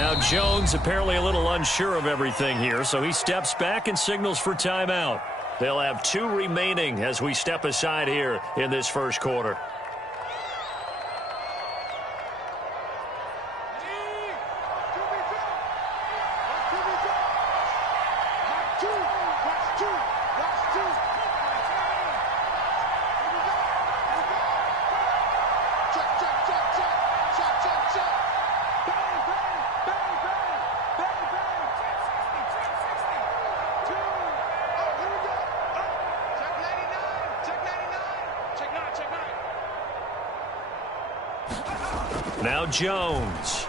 Now Jones apparently a little unsure of everything here, so he steps back and signals for timeout. They'll have 2 remaining as we step aside here in this first quarter. Now Jones.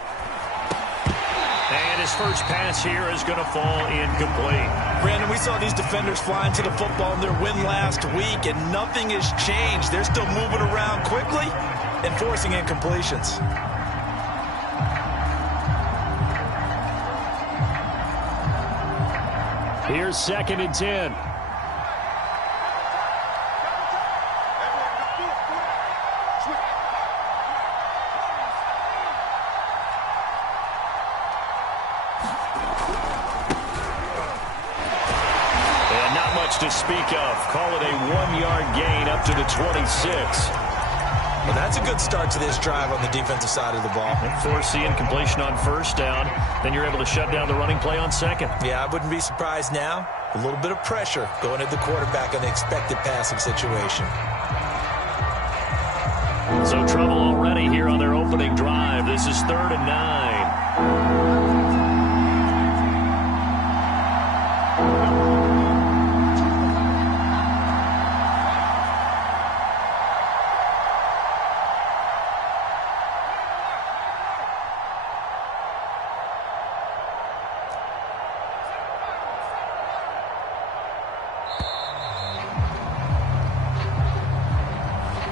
And his first pass here is going to fall incomplete. Brandon, we saw these defenders flying to the football in their win last week, and nothing has changed. They're still moving around quickly and forcing incompletions. Here's 2nd and 10. To speak of. Call it a 1-yard gain up to the 26. Well, that's a good start to this drive on the defensive side of the ball. Force the incompletion on first down. Then you're able to shut down the running play on second. Yeah, I wouldn't be surprised now. A little bit of pressure going at the quarterback on the expected passing situation. So trouble already here on their opening drive. This is 3rd and 9.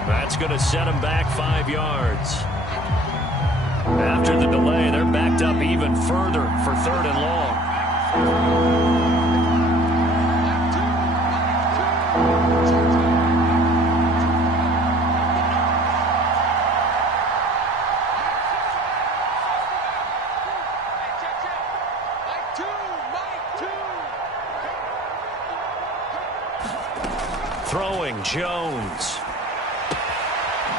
That's going to set them back 5 yards. After the delay, they're backed up even further for 3rd and long. Throwing Jones.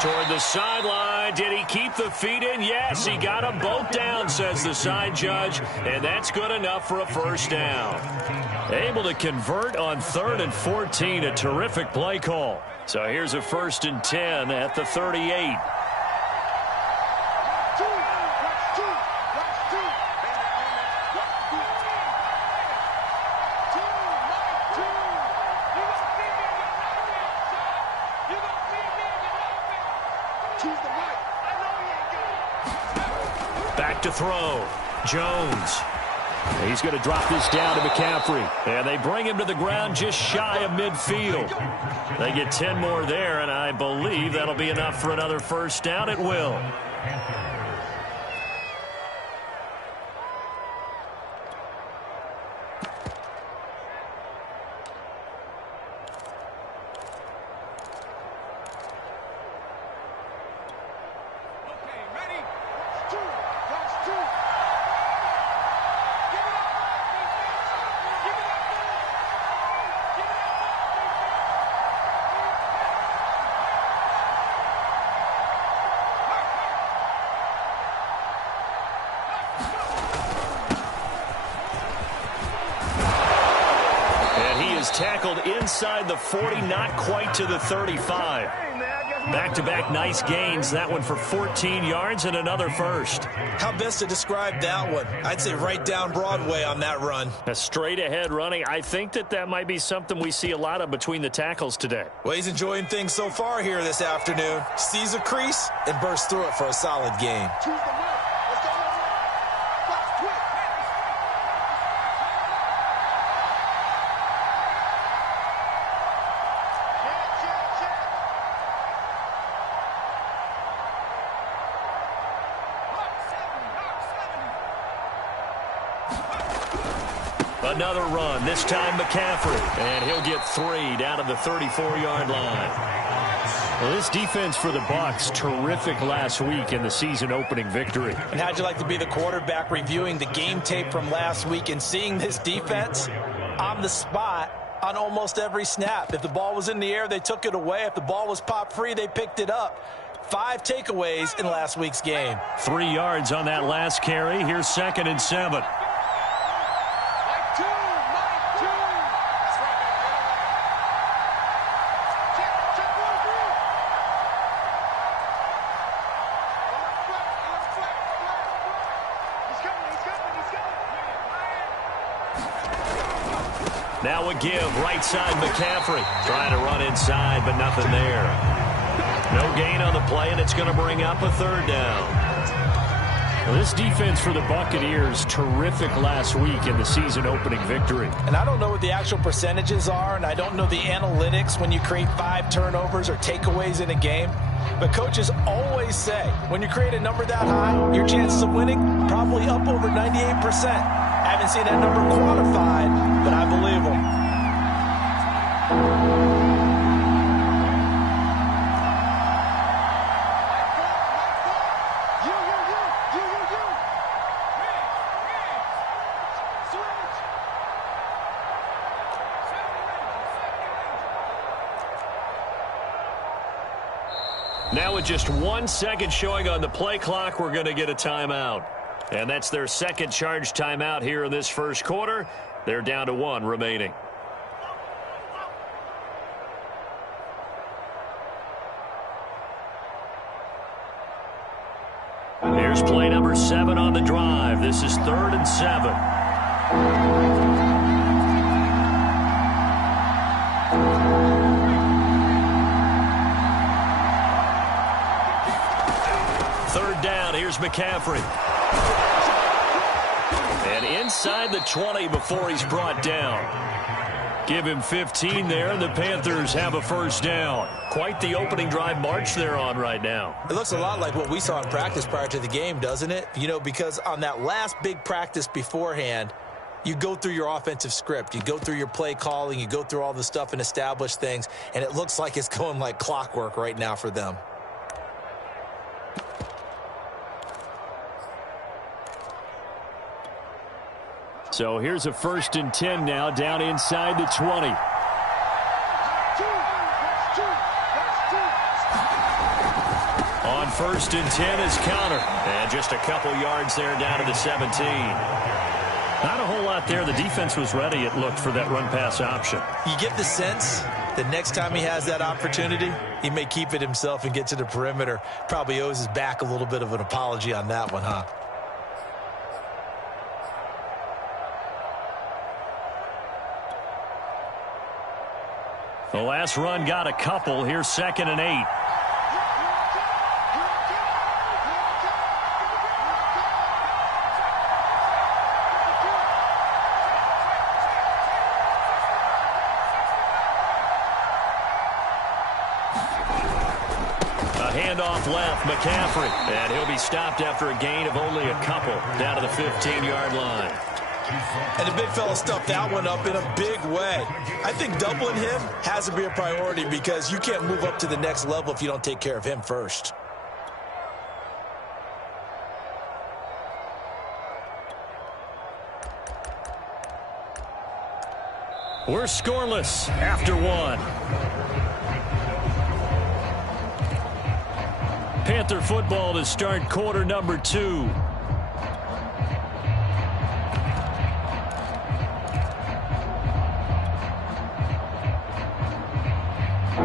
Toward the sideline. Did he keep the feet in? Yes, he got them both down, says the side judge, and that's good enough for a first down. Able to convert on 3rd and 14, a terrific play call. So here's a 1st and 10 at the 38. Back to throw. Jones. He's going to drop this down to McCaffrey. And they bring him to the ground just shy of midfield. They get 10 more there, and I believe that'll be enough for another first down. It will. Tackled inside the 40, not quite to the 35. Back-to-back nice gains. That one for 14 yards and another first. How best to describe that one? I'd say right down Broadway on that run. A straight-ahead running. I think that might be something we see a lot of between the tackles today. Well, he's enjoying things so far here this afternoon. Sees a crease and bursts through it for a solid gain. Another run, this time McCaffrey. And he'll get 3 down to the 34-yard line. Well, this defense for the Bucs, terrific last week in the season-opening victory. And how'd you like to be the quarterback reviewing the game tape from last week and seeing this defense on the spot on almost every snap? If the ball was in the air, they took it away. If the ball was popped free, they picked it up. 5 takeaways in last week's game. 3 yards on that last carry. Here's 2nd and 7. Now a give, right side McCaffrey. Trying to run inside, but nothing there. No gain on the play, and it's going to bring up a 3rd down. Well, this defense for the Buccaneers, terrific last week in the season-opening victory. And I don't know what the actual percentages are, and I don't know the analytics when you create 5 turnovers or takeaways in a game. But coaches always say, when you create a number that high, your chances of winning probably up over 98%. I haven't seen that number quantified, but I believe them. Now with just 1 second showing on the play clock, we're going to get a timeout. And that's their second charge timeout here in this first quarter. They're down to 1 remaining. Here's play number 7 on the drive. This is 3rd and 7. Third down, here's McCaffrey. And inside the 20 before he's brought down. Give him 15 there, and the Panthers have a first down. Quite the opening drive march they're on right now. It looks a lot like what we saw in practice prior to the game, doesn't it? You know, because on that last big practice beforehand, you go through your offensive script. You go through your play calling. You go through all the stuff and establish things, and it looks like it's going like clockwork right now for them. So here's a 1st and 10 now, down inside the 20. On 1st and 10 is Counter. And just a couple yards there down to the 17. Not a whole lot there. The defense was ready, it looked, for that run-pass option. You get the sense that next time he has that opportunity, he may keep it himself and get to the perimeter. Probably owes his back a little bit of an apology on that one, huh? The last run got a couple. Here's 2nd and 8. A handoff left, McCaffrey. And he'll be stopped after a gain of only a couple down to the 15-yard line. And the big fella stuffed that one up in a big way. I think doubling him has to be a priority because you can't move up to the next level if you don't take care of him first. We're scoreless after 1. Panther football to start quarter number 2.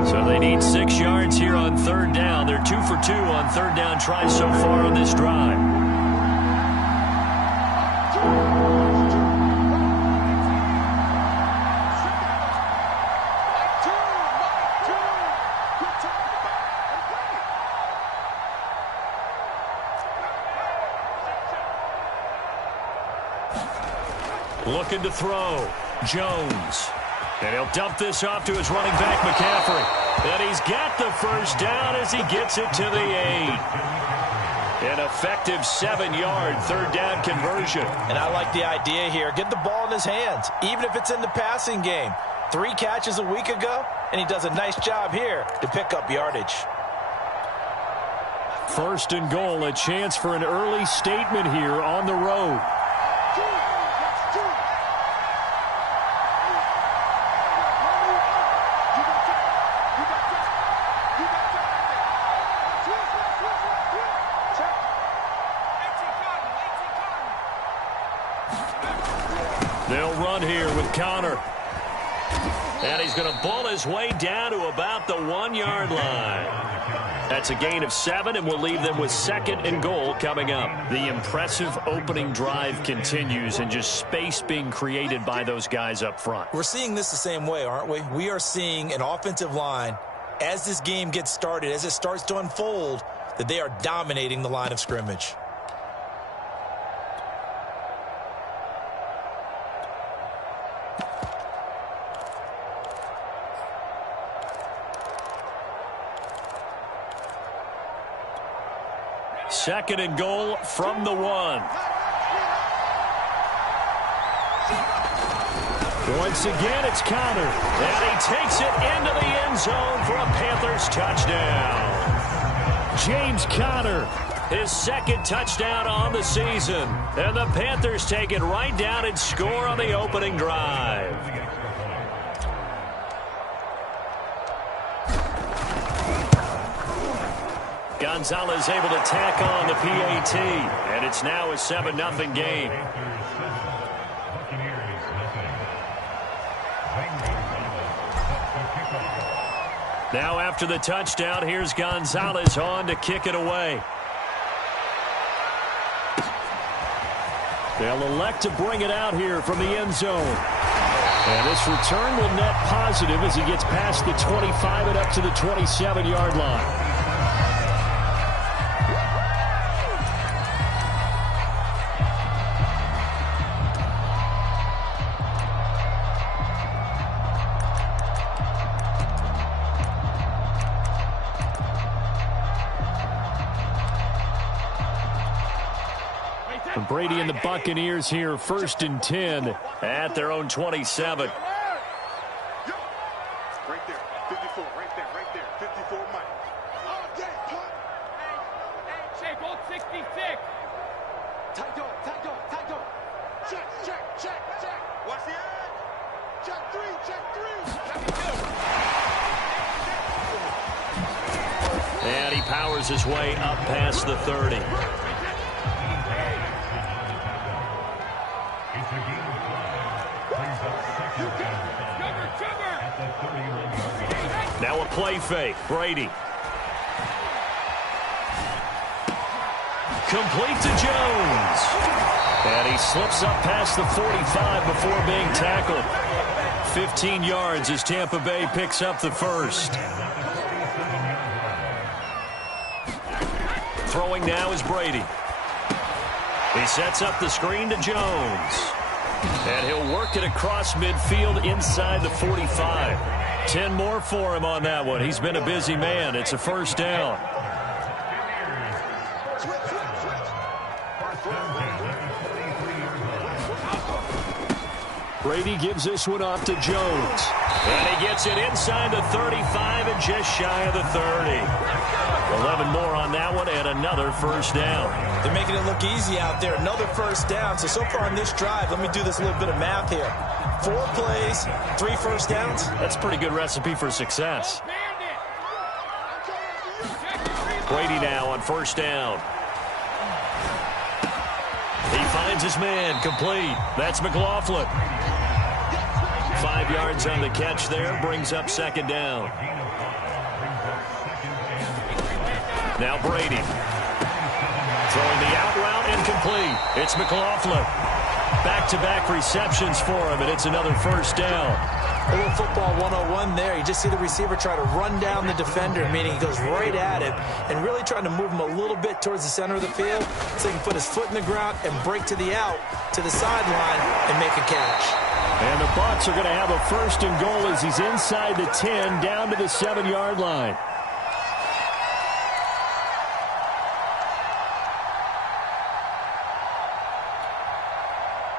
So they need 6 yards here on 3rd down. They're 2 for 2 on 3rd down tries so far on this drive. Looking to throw. Jones. And he'll dump this off to his running back, McCaffrey. And he's got the first down as he gets it to the 8. An effective 7-yard 3rd down conversion. And I like the idea here. Get the ball in his hands, even if it's in the passing game. 3 catches a week ago, and he does a nice job here to pick up yardage. First and goal, a chance for an early statement here on the road. They'll run here with Connor. And he's going to ball his way down to about the 1-yard line. That's a gain of 7, and we'll leave them with second and goal coming up. The impressive opening drive continues, and just space being created by those guys up front. We're seeing this the same way, aren't we? We are seeing an offensive line, as this game gets started, as it starts to unfold, that they are dominating the line of scrimmage. Second and goal from the 1. Once again, it's Connor. And he takes it into the end zone for a Panthers touchdown. James Conner, his second touchdown on the season. And the Panthers take it right down and score on the opening drive. Gonzalez able to tack on the PAT, and it's now a 7-0 game. Now after the touchdown, here's Gonzalez on to kick it away. They'll elect to bring it out here from the end zone. And this return will net positive as he gets past the 25 and up to the 27-yard line. Brady and the Buccaneers here, 1st and 10 at their own 27. Right there, 54, right there, 54, Mike. Hey, check, old 66. Tight dog. Check. Watch the edge. Check 3. And he powers his way up past the 30. Now a play fake. Brady. Complete to Jones. And he slips up past the 45 before being tackled. 15 yards as Tampa Bay picks up the first. Throwing now is Brady. He sets up the screen to Jones. And he'll work it across midfield inside the 45. 10 more for him on that one. He's been a busy man. It's a first down. Brady gives this one off to Jones. And he gets it inside the 35 and just shy of the 30. 11 more on that one and another first down. They're making it look easy out there. Another first down. So far on this drive, let me do this little bit of math here. 4 plays, 3 first downs. That's a pretty good recipe for success. Brady now on first down. He finds his man, complete. That's McLaughlin. 5 yards on the catch there, brings up second down. Now Brady. Throwing the out route incomplete. It's McLaughlin. Back-to-back receptions for him, and it's another first down. A little football 101 there. You just see the receiver try to run down the defender, meaning he goes right at him and really trying to move him a little bit towards the center of the field so he can put his foot in the ground and break to the out, to the sideline, and make a catch. And the Bucs are going to have a first and goal as he's inside the 10, down to the 7-yard line.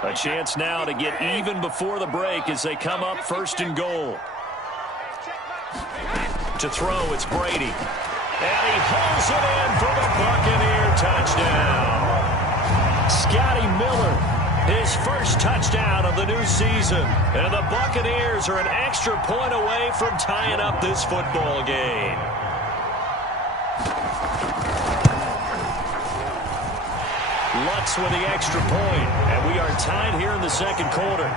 A chance now to get even before the break as they come up 1st and goal. To throw, it's Brady. And he pulls it in for the Buccaneer touchdown. Scotty Miller, his first touchdown of the new season. And the Buccaneers are an extra point away from tying up this football game. Lutz with the extra point, and we are tied here in the second quarter.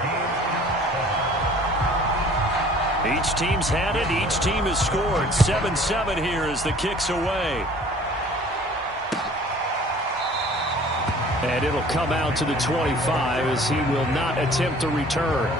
Each team's had it. Each team has scored. 7-7 here as the kick's away. And it'll come out to the 25 as he will not attempt to return.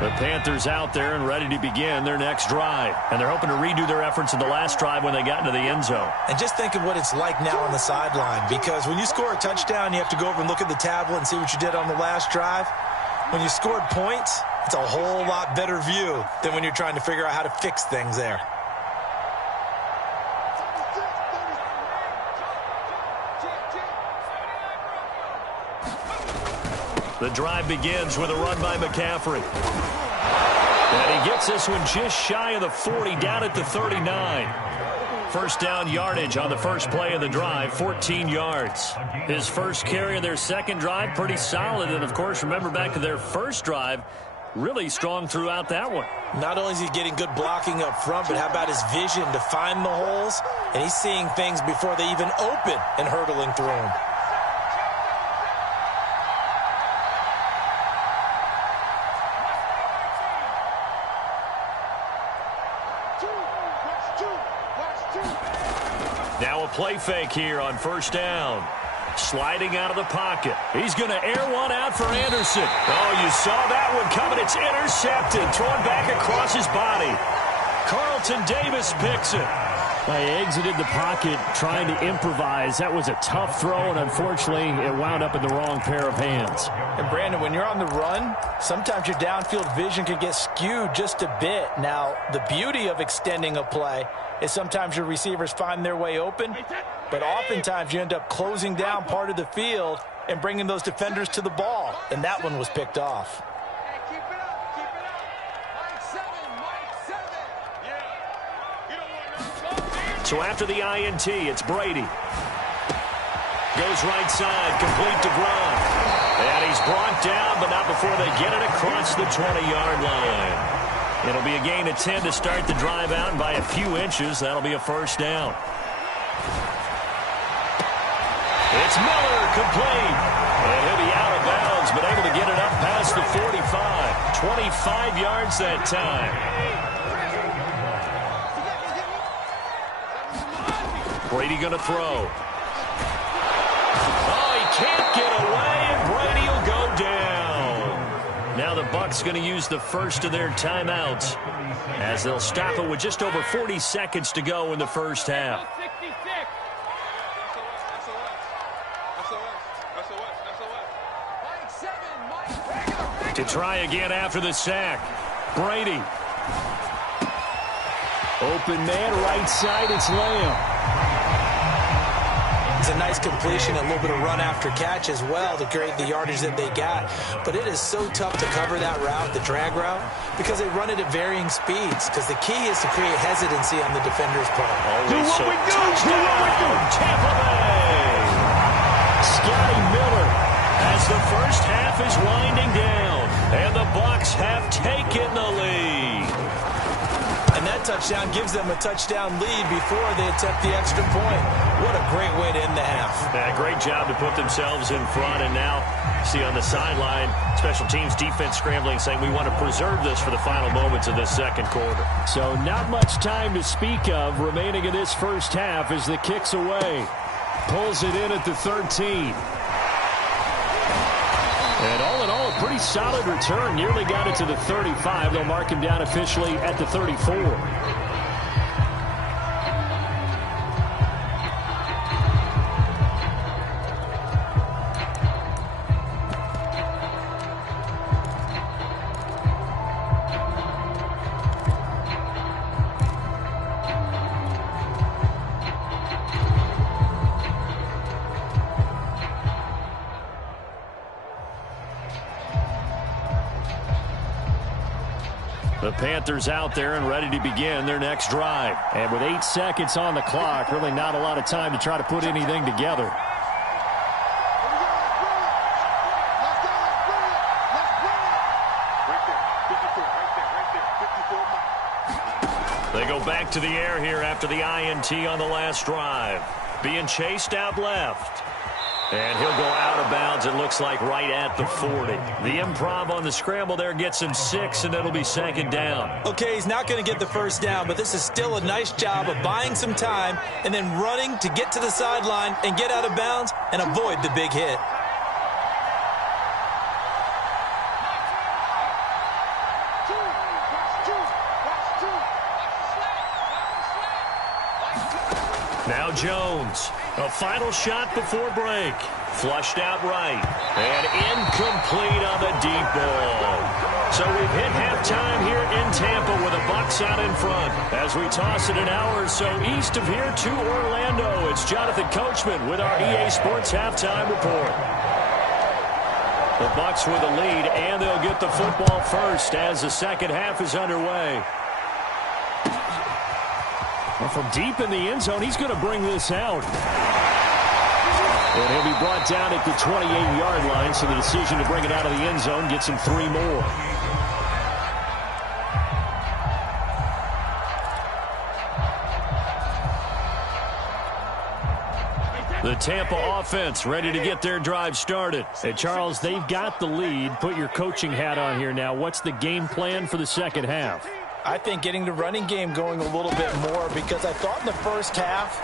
The Panthers out there and ready to begin their next drive. And they're hoping to redo their efforts in the last drive when they got into the end zone. And just think of what it's like now on the sideline, because when you score a touchdown, you have to go over and look at the tablet and see what you did on the last drive. When you scored points, it's a whole lot better view than when you're trying to figure out how to fix things there. The drive begins with a run by McCaffrey. And he gets this one just shy of the 40, down at the 39. First down yardage on the first play of the drive, 14 yards. His first carry of their second drive, pretty solid. And, of course, remember back to their first drive, really strong throughout that one. Not only is he getting good blocking up front, but how about his vision to find the holes? And he's seeing things before they even open and hurtling through them. Now a play fake here on first down. Sliding out of the pocket. He's going to air one out for Anderson. Oh, you saw that one coming. It's intercepted. Thrown back across his body. Carlton Davis picks it. They exited the pocket trying to improvise. That was a tough throw, and unfortunately, it wound up in the wrong pair of hands. And, Brandon, when you're on the run, sometimes your downfield vision can get skewed just a bit. Now, the beauty of extending a play is sometimes your receivers find their way open, but oftentimes you end up closing down part of the field and bringing those defenders to the ball, and that one was picked off. So after the INT, it's Brady. Goes right side, complete to Gronk. And he's brought down, but not before they get it across the 20-yard line. It'll be a gain of 10 to start the drive out, and by a few inches, that'll be a first down. It's Miller, complete. And he'll be out of bounds, but able to get it up past the 45. 25 yards that time. Brady going to throw. Oh, he can't get away, and Brady will go down. Now the Bucs going to use the first of their timeouts as they'll stop it with just over 40 seconds to go in the first half. To try again after the sack. Brady. Open man, right side, it's Lamb. It's a nice completion, a little bit of run after catch as well to create the yardage that they got. But it is so tough to cover that route, the drag route, because they run it at varying speeds. Because the key is to create hesitancy on the defender's part. Always so touchdown, Tampa Bay. Scotty Miller as the first half is winding down, and the Bucs have taken the lead. And that touchdown gives them a touchdown lead before they attempt the extra point. What a great way to end the half. Yeah, great job to put themselves in front. And now, see on the sideline, special teams defense scrambling, saying we want to preserve this for the final moments of this second quarter. So not much time to speak of remaining in this first half as the kick's away. Pulls it in at the 13. And all in all, a pretty solid return. Nearly got it to the 35. They'll mark him down officially at the 34. The Panthers out there and ready to begin their next drive. And with 8 seconds on the clock, really not a lot of time to try to put anything together. They go back to the air here after the INT on the last drive. Being chased out left. And he'll go out of bounds, it looks like, right at the 40. The improv on the scramble there gets him 6, and it'll be second down. Okay, he's not going to get the first down, but this is still a nice job of buying some time and then running to get to the sideline and get out of bounds and avoid the big hit. Now Jones, a final shot before break. Flushed out right. And incomplete on the deep ball. So we've hit halftime here in Tampa with the Bucs out in front. As we toss it an hour or so east of here to Orlando, it's Jonathan Coachman with our EA Sports Halftime Report. The Bucs with a lead, and they'll get the football first as the second half is underway. From deep in the end zone, he's going to bring this out. And he'll be brought down at the 28-yard line, so the decision to bring it out of the end zone gets him 3 more. The Tampa offense ready to get their drive started. Hey, Charles, they've got the lead. Put your coaching hat on here now. What's the game plan for the second half? I think getting the running game going a little bit more, because I thought in the first half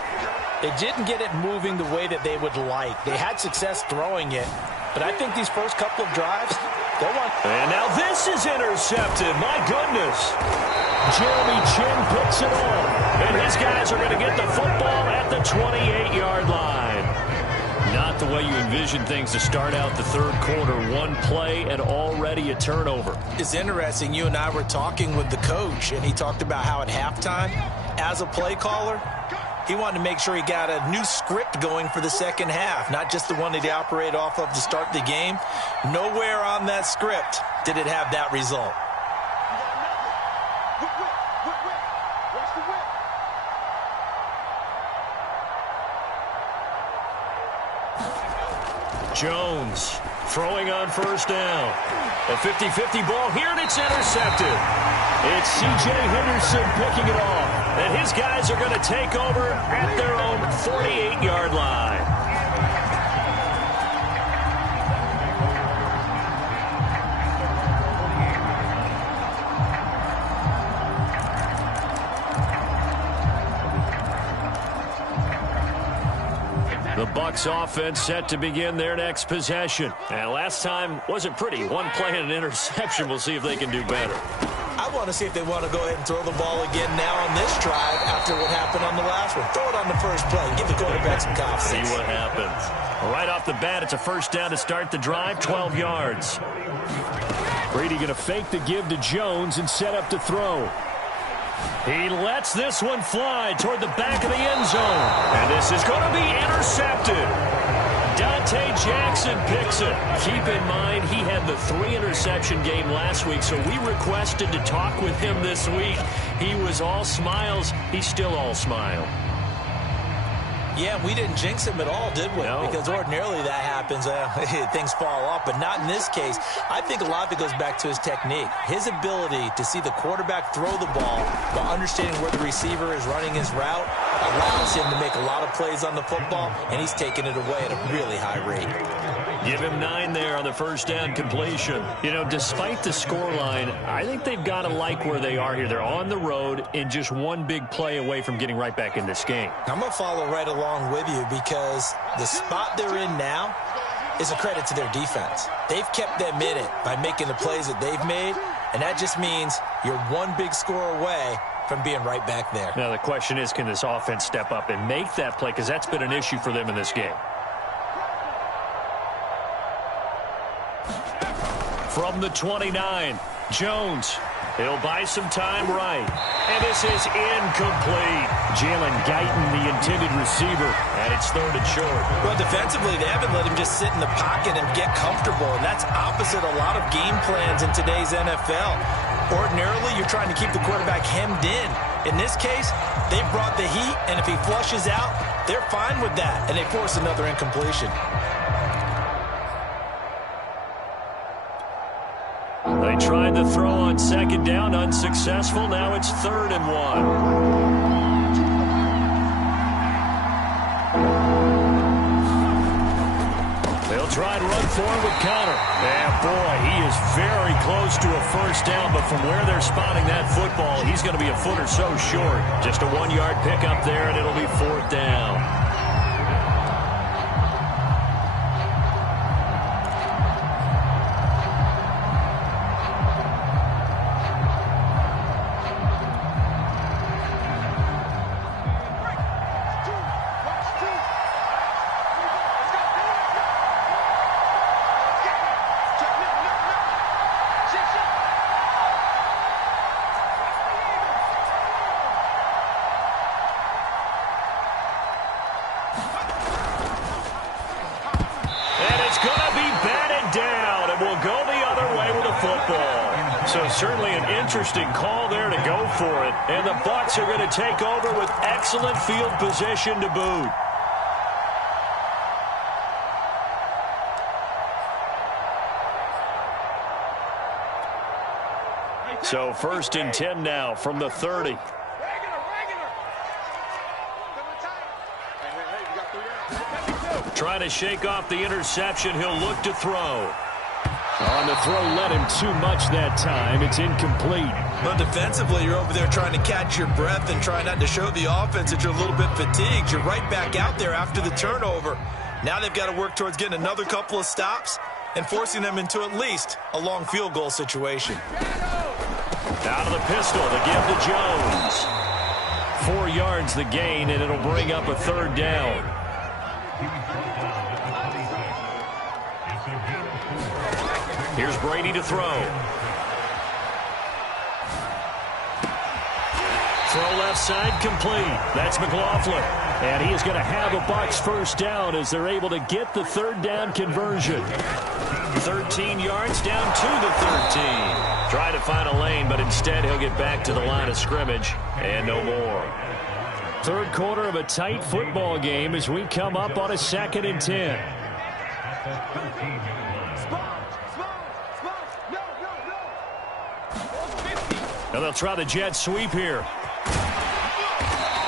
they didn't get it moving the way that they would like. They had success throwing it, but I think these first couple of drives, they'll want. And now this is intercepted. My goodness. Jeremy Chinn picks it off, and his guys are going to get the football at the 28-yard line. Not the way you envision things to start out the third quarter. One play and already a turnover. It's interesting. You and I were talking with the coach, and he talked about how at halftime, as a play caller, he wanted to make sure he got a new script going for the second half, not just the one that he operated off of to start the game. Nowhere on that script did it have that result. Jones throwing on first down. A 50-50 ball here, and it's intercepted. It's C.J. Henderson picking it off. And his guys are going to take over at their own 48-yard line. The Bucs offense set to begin their next possession. And last time wasn't pretty. One play and an interception. We'll see if they can do better. I want to see if they want to go ahead and throw the ball again now on this drive after what happened on the last one. Throw it on the first play. Give the quarterback some confidence. See what happens. Right off the bat, it's a first down to start the drive, 12 yards. Brady going to fake the give to Jones and set up to throw. He lets this one fly toward the back of the end zone. And this is going to be intercepted. Dante Jackson picks it. Keep in mind, he had the 3-interception game last week, so we requested to talk with him this week. He was all smiles. He's still all smile. Yeah, we didn't jinx him at all, did we? No. Because ordinarily that happens. Things fall off, but not in this case. I think a lot of it goes back to his technique. His ability to see the quarterback throw the ball while understanding where the receiver is running his route allows him to make a lot of plays on the football, and he's taking it away at a really high rate. Give him 9 there on the first down completion. You know, despite the scoreline, I think they've got to like where they are here. They're on the road and just one big play away from getting right back in this game. I'm going to follow right along with you because the spot they're in now is a credit to their defense. They've kept them in it by making the plays that they've made, and that just means you're one big score away from being right back there. Now, the question is, can this offense step up and make that play? Because that's been an issue for them in this game. From the 29, Jones. He'll buy some time right. And this is incomplete. Jalen Guyton, the intended receiver. And it's 3rd and short. Well, defensively, they haven't let him just sit in the pocket and get comfortable. And that's opposite a lot of game plans in today's NFL. Ordinarily, you're trying to keep the quarterback hemmed in. In this case, they brought the heat, and if he flushes out, they're fine with that, and they force another incompletion. They tried to throw on second down, unsuccessful. Now it's 3rd and 1. They'll try and run forward with Conner. And boy, he is very close to a first down, but from where they're spotting that football, he's going to be a foot or so short. Just a 1-yard pickup there, and it'll be 4th down. Certainly an interesting call there to go for it. And the Bucs are going to take over with excellent field position to boot. So 1st and 10 now from the 30. Trying to shake off the interception. He'll look to throw. On the throw, led him too much that time. It's incomplete. Well, defensively, you're over there trying to catch your breath and try not to show the offense that you're a little bit fatigued. You're right back out there after the turnover. Now they've got to work towards getting another couple of stops and forcing them into at least a long field goal situation. Out of the pistol, the give to Jones. 4 yards the gain, and it'll bring up a 3rd down. Here's Brady to throw. Throw left side complete. That's McLaughlin. And he is going to have a Bucs first down as they're able to get the 3rd down conversion. 13 yards down to the 13. Try to find a lane, but instead he'll get back to the line of scrimmage and no more. 3rd quarter of a tight football game as we come up on a 2nd and 10. Now they'll try the jet sweep here.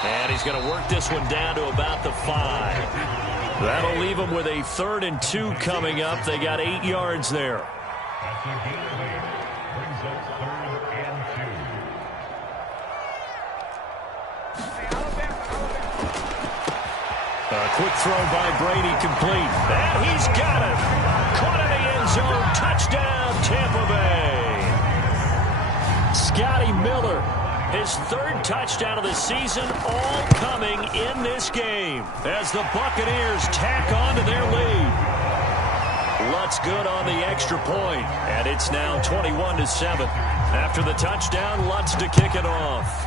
And he's going to work this one down to about the 5. That'll leave them with a 3rd and 2 coming up. They got 8 yards there. A quick throw by Brady complete. And he's got it. Caught in the end zone. Touchdown, Tampa Bay. Scotty Miller, his 3rd touchdown of the season, all coming in this game as the Buccaneers tack on to their lead. Lutz good on the extra point, and it's now 21-7. After the touchdown, Lutz to kick it off.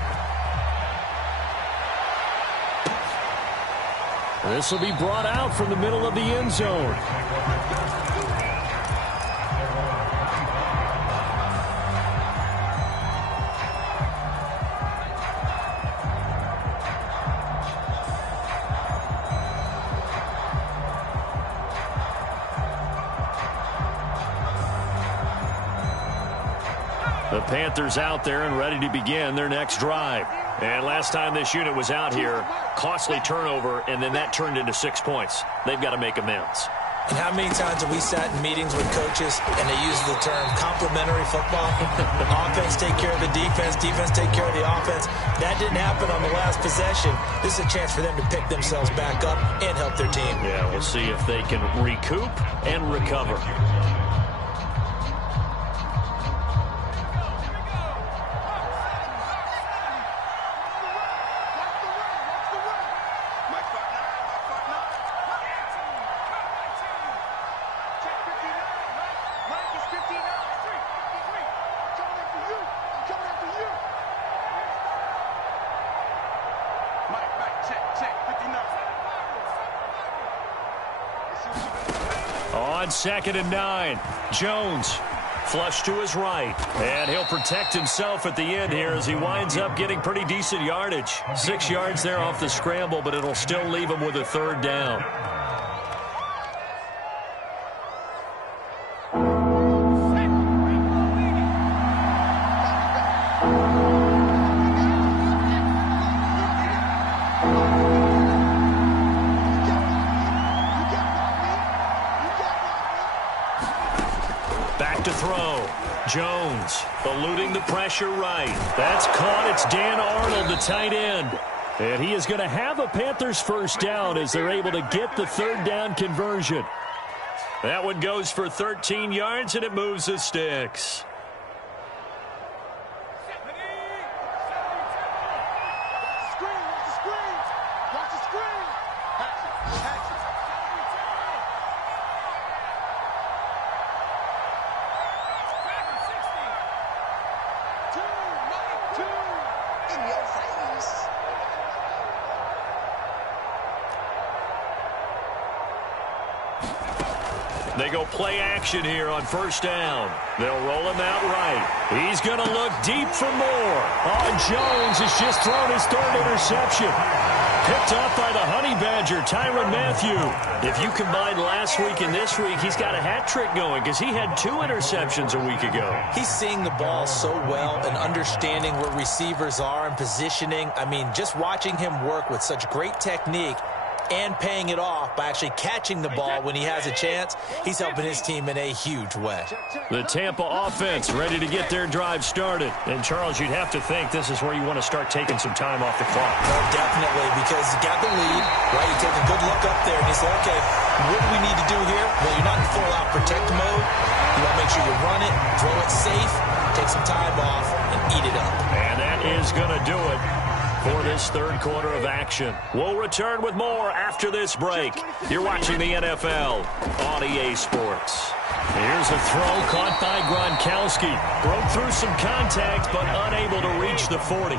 This will be brought out from the middle of the end zone. The Panthers out there and ready to begin their next drive. And last time this unit was out here, costly turnover, and then that turned into 6 points. They've got to make amends. And how many times have we sat in meetings with coaches and they use the term complementary football? Offense take care of the defense, defense take care of the offense. That didn't happen on the last possession. This is a chance for them to pick themselves back up and help their team. Yeah, we'll see if they can recoup and recover. On 2nd and 9, Jones Flush to his right. And he'll protect himself at the end here as he winds up getting pretty decent yardage. 6 yards there off the scramble, but it'll still leave him with a third down. Back to throw. Jones eluding the pressure right. That's caught. It's Dan Arnold, the tight end. And he is going to have a Panthers first down as they're able to get the third down conversion. That one goes for 13 yards, and it moves the sticks. They go play action here on first down. They'll roll him out right. He's going to look deep for more. Oh, Jones has just thrown his third interception. Picked up by the Honey Badger, Tyrann Mathieu. If you combine last week and this week, he's got a hat trick going because he had 2 interceptions a week ago. He's seeing the ball so well and understanding where receivers are and positioning. I mean, just watching him work with such great technique and paying it off by actually catching the ball when he has a chance, he's helping his team in a huge way. The Tampa offense ready to get their drive started. And, Charles, you'd have to think this is where you want to start taking some time off the clock. Oh, definitely, because you got the lead, right? You take a good look up there, and you say, okay, what do we need to do here? Well, you're not in full-out protect mode. You want to make sure you run it, throw it safe, take some time off, and eat it up. And that is going to do it for this third quarter of action. We'll return with more after this break. You're watching the NFL on EA Sports. Here's a throw caught by Gronkowski. Broke through some contact, but unable to reach the 40.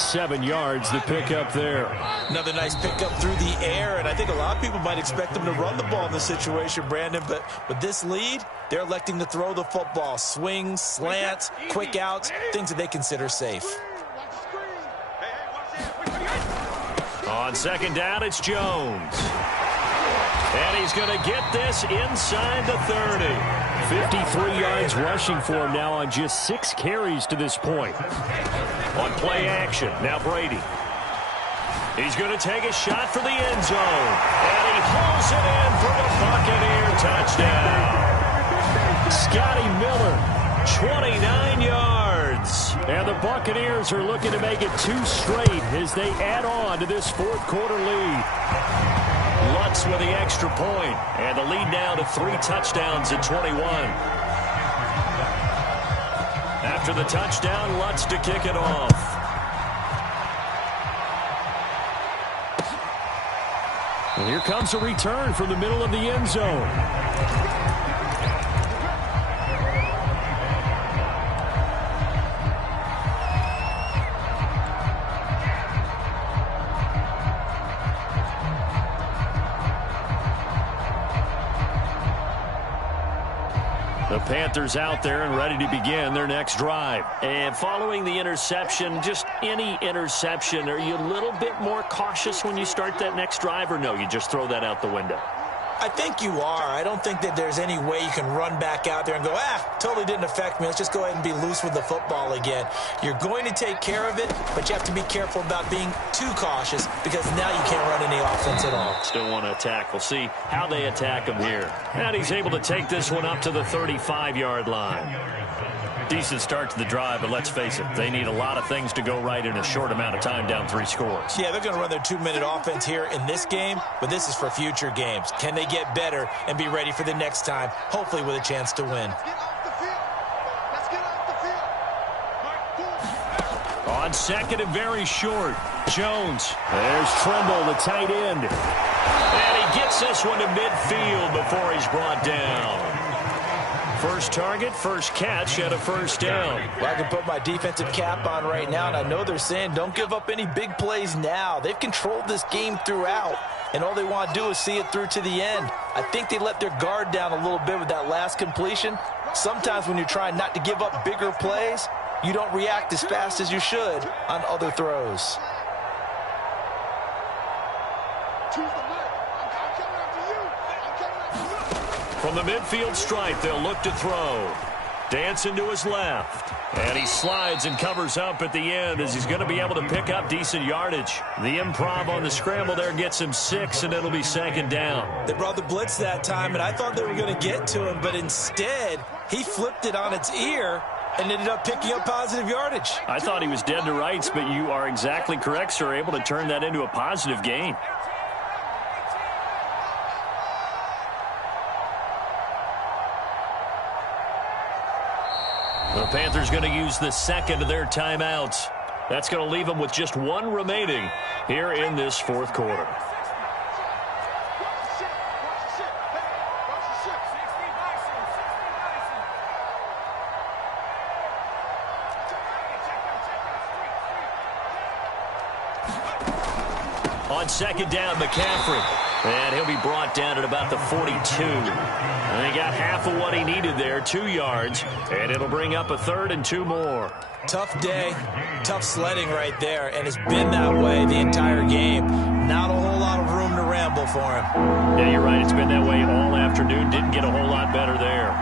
7 yards, the pickup there. Another nice pickup through the air, and I think a lot of people might expect them to run the ball in this situation, Brandon, but with this lead, they're electing to throw the football. Swings, slants, quick outs, things that they consider safe. On second down, it's Jones. And he's going to get this inside the 30. 53 yards rushing for him now on just 6 carries to this point. On play action, now Brady. He's going to take a shot for the end zone. And he pulls it in for the Buccaneer touchdown. Scotty Miller, 29 yards. And the Buccaneers are looking to make it 2 straight as they add on to this fourth quarter lead. Lutz with the extra point, and the lead now to 3 touchdowns at 21. After the touchdown, Lutz to kick it off. And here comes a return from the middle of the end zone. The Panthers out there and ready to begin their next drive. And following the interception, just any interception, are you a little bit more cautious when you start that next drive, or no, you just throw that out the window? I think you are. I don't think that there's any way you can run back out there and go, totally didn't affect me. Let's just go ahead and be loose with the football again. You're going to take care of it, but you have to be careful about being too cautious because now you can't run any offense at all. Still want to attack. We'll see how they attack him here. And he's able to take this one up to the 35-yard line. Decent start to the drive, but let's face it, they need a lot of things to go right in a short amount of time, down 3 scores. Yeah, they're going to run their 2-minute offense here in this game, but this is for future games. Can they get better and be ready for the next time, hopefully with a chance to win? On second and very short, Jones. There's Tremble, the tight end. And he gets this one to midfield before he's brought down. First target, first catch, and a first down. Well, I can put my defensive cap on right now, and I know they're saying don't give up any big plays now. They've controlled this game throughout, and all they want to do is see it through to the end. I think they let their guard down a little bit with that last completion. Sometimes when you're trying not to give up bigger plays, you don't react as fast as you should on other throws. From the midfield stripe, they'll look to throw. Dancing to his left. And he slides and covers up at the end as he's going to be able to pick up decent yardage. The improv on the scramble there gets him 6, and it'll be second down. They brought the blitz that time, and I thought they were going to get to him, but instead, he flipped it on its ear and ended up picking up positive yardage. I thought he was dead to rights, but you are exactly correct, sir. Able to turn that into a positive gain. The Panthers going to use the second of their timeouts. That's going to leave them with just one remaining here in this fourth quarter. On second down, McCaffrey. And he'll be brought down at about the 42. And he got half of what he needed there, 2 yards. And it'll bring up a 3rd and 2 more. Tough day, tough sledding right there, and it's been that way the entire game. Not a whole lot of room to ramble for him. Yeah, you're right. It's been that way all afternoon. Didn't get a whole lot better there.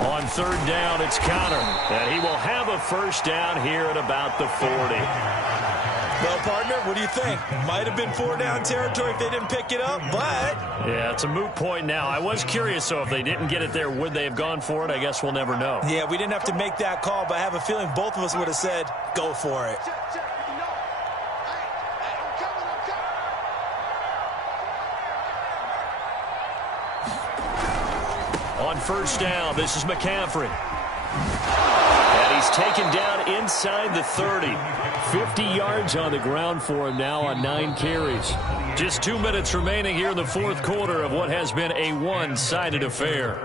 On third down, it's Conner. And he will have a first down here at about the 40. Well, partner, what do you think? Might have been 4-down territory if they didn't pick it up, but... Yeah, it's a moot point now. I was curious, so if they didn't get it there, would they have gone for it? I guess we'll never know. Yeah, we didn't have to make that call, but I have a feeling both of us would have said, go for it. On first down, this is McCaffrey. And he's taken down inside the 30. 50 yards on the ground for him now on 9 carries. Just 2 minutes remaining here in the fourth quarter of what has been a one-sided affair.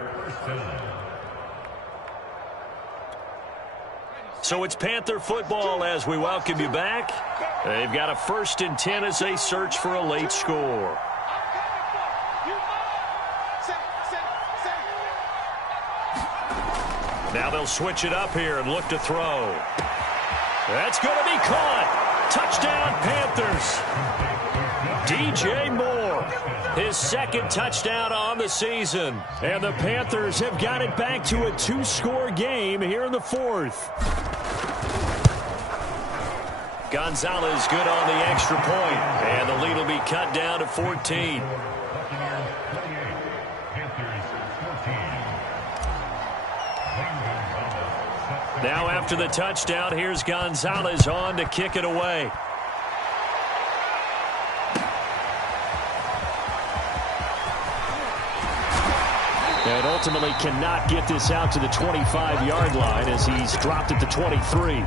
So it's Panther football as we welcome you back. They've got a 1st and 10 as they search for a late score. Now they'll switch it up here and look to throw. That's going to be caught. Touchdown, Panthers. DJ Moore, his 2nd touchdown on the season. And the Panthers have got it back to a 2-score game here in the 4th. Gonzalez good on the extra point. And the lead will be cut down to 14. Now after the touchdown, here's Gonzalez on to kick it away. And ultimately cannot get this out to the 25-yard line as he's dropped at the 23.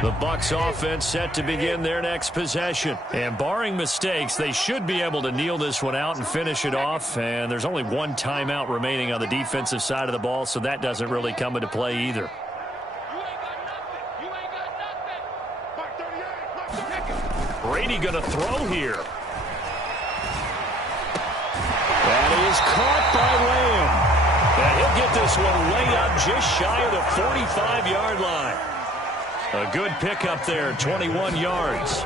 The Bucs offense set to begin their next possession. And barring mistakes, they should be able to kneel this one out and finish it off. And there's only 1 timeout remaining on the defensive side of the ball, so that doesn't really come into play either. Brady going to throw here. That is caught by Lamb. And he'll get this one way up just shy of the 45-yard line. A good pickup there, 21 yards.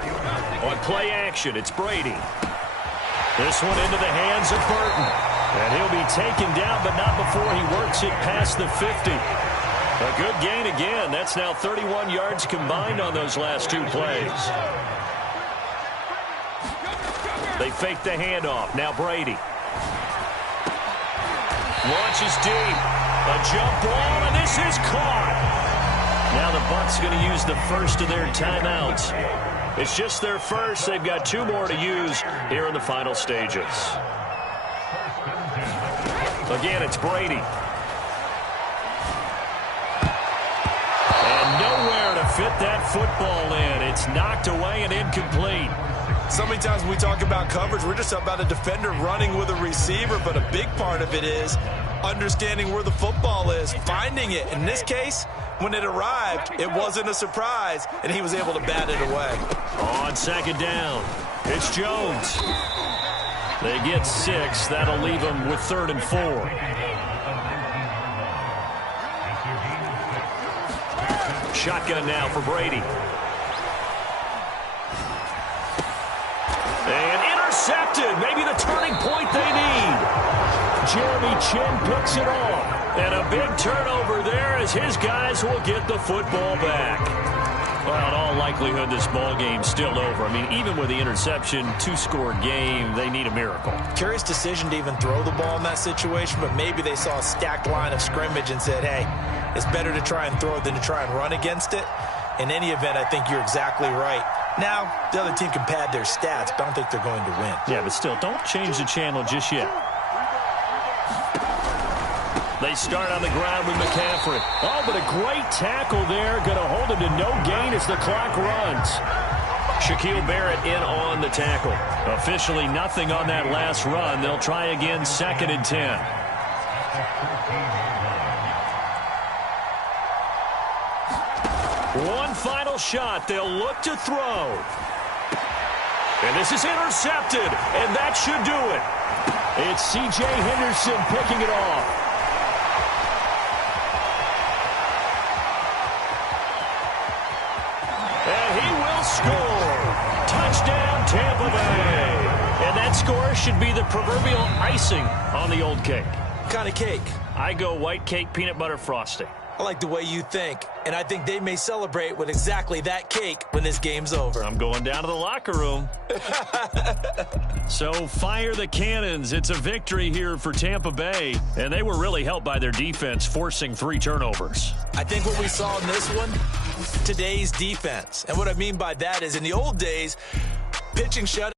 On play action, it's Brady. This one into the hands of Burton. And he'll be taken down, but not before he works it past the 50. A good gain again. That's now 31 yards combined on those last 2 plays. They fake the handoff. Now Brady. Launches deep. A jump ball, and this is caught. Now the Bucs going to use the first of their timeouts. It's just their first. They've got 2 more to use here in the final stages. Again, it's Brady. And nowhere to fit that football in. It's knocked away and incomplete. So many times when we talk about coverage, we're just talking about a defender running with a receiver, but a big part of it is understanding where the football is, finding it. In this case, when it arrived, it wasn't a surprise, and he was able to bat it away. On second down, it's Jones. They get 6. That'll leave them with 3rd and 4. Shotgun now for Brady. And intercepted. Maybe the turning point they need. Jeremy Chinn picks it off. And a big turnover there as his guys will get the football back. Well, in all likelihood, this ball game's still over. I mean, even with the interception, 2-score game, they need a miracle. Curious decision to even throw the ball in that situation, but maybe they saw a stacked line of scrimmage and said, hey, it's better to try and throw it than to try and run against it. In any event, I think you're exactly right. Now, the other team can pad their stats, but I don't think they're going to win. Yeah, but still, don't change the channel just yet. They start on the ground with McCaffrey. Oh, but a great tackle there. Going to hold him to no gain as the clock runs. Shaquille Barrett in on the tackle. Officially nothing on that last run. They'll try again 2nd and 10. One final shot. They'll look to throw. And this is intercepted, and that should do it. It's C.J. Henderson picking it off. And he will score. Touchdown, Tampa Bay. And that score should be the proverbial icing on the old cake. What kind of cake? I go white cake, peanut butter frosting. I like the way you think, and I think they may celebrate with exactly that cake when this game's over. I'm going down to the locker room. So fire the cannons. It's a victory here for Tampa Bay, and they were really helped by their defense forcing 3 turnovers. I think what we saw in this one, today's defense. And what I mean by that is in the old days, pitching shutout